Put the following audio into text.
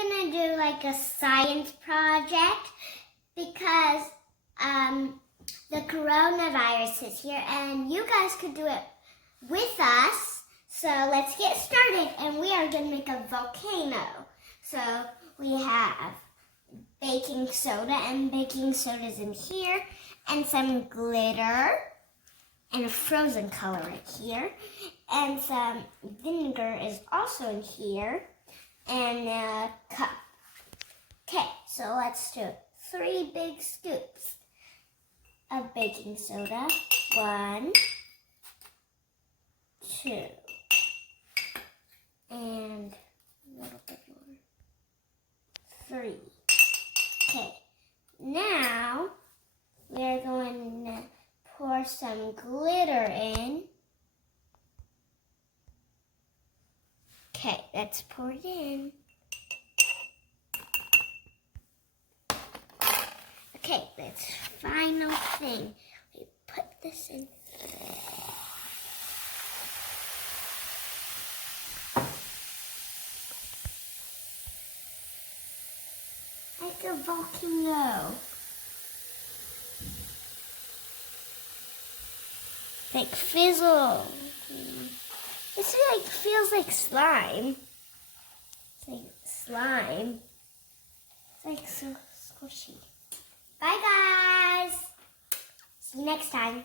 gonna do like a science project because the coronavirus is here and you guys could do it with us. So let's get started, and we are gonna make a volcano. So we have baking soda, and baking soda's in here, and some glitter, and a frozen color right here, and some vinegar is also in here, and a cup. Okay, so let's do 3 big scoops of baking soda. 1, 2, and a little bit more. 3. Okay, now we're going to pour some glitter in. Okay, let's pour it in. Okay, this final thing. We put this in. Like a volcano. Like fizzle. This like feels like slime. It's like slime. It's like so squishy. Bye guys. See you next time.